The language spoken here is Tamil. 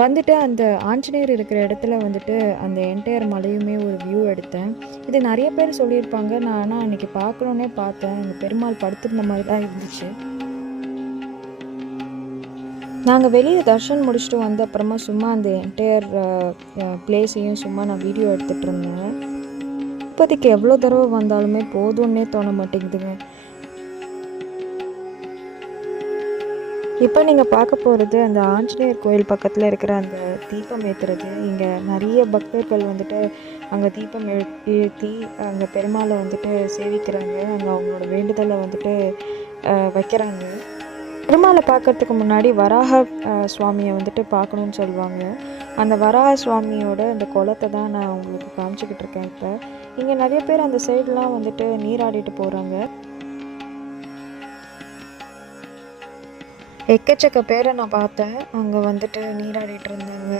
வந்துட்டு அந்த ஆஞ்சநேயர் இருக்கிற இடத்துல வந்துட்டு அந்த என்டையர் மலையுமே ஒரு வியூ எடுத்தேன். இது நிறைய பேர் சொல்லியிருப்பாங்க. நான் ஆனால் அன்றைக்கி பார்க்கணுன்னே பார்த்தேன். அங்கே பெருமாள் படுத்திருந்த மாதிரி தான் இருந்துச்சு. நாங்கள் வெளியே தர்ஷன் முடிச்சுட்டு வந்த அப்புறமா சும்மா அந்த என்டையர் பிளேஸையும் சும்மா நான் வீடியோ எடுத்துகிட்டு இருந்தேன். இப்போதைக்கு எவ்வளோ தடவை வந்தாலுமே போதும்னே தோண மாட்டேங்குதுங்க. இப்போ நீங்கள் பார்க்க போகிறது அந்த ஆஞ்சநேயர் கோயில் பக்கத்தில் இருக்கிற அந்த தீபம் ஏற்றுறது. இங்கே நிறைய பக்தர்கள் வந்துட்டு அங்கே தீபம் ஏற்றி அங்கே பெருமாளை வந்துட்டு சேவிக்கிறாங்க. அங்கே அவங்களோட வேண்டுதலை வந்துட்டு வைக்கிறாங்க. பெருமாளை பார்க்கறதுக்கு முன்னாடி வராக சுவாமியை வந்துட்டு பார்க்கணுன்னு சொல்லுவாங்க. அந்த வராக சுவாமியோட அந்த குளத்தை தான் நான் உங்களுக்கு காமிச்சிக்கிட்டு இருக்கேன். இப்போ இங்கே நிறைய பேர் அந்த சைடெலாம் வந்துட்டு நீராடிட்டு போகிறாங்க. எக்கச்சக்க பேரை நான் பார்த்தேன். அங்கே வந்துட்டு நீராடிட்டு இருந்தாங்க.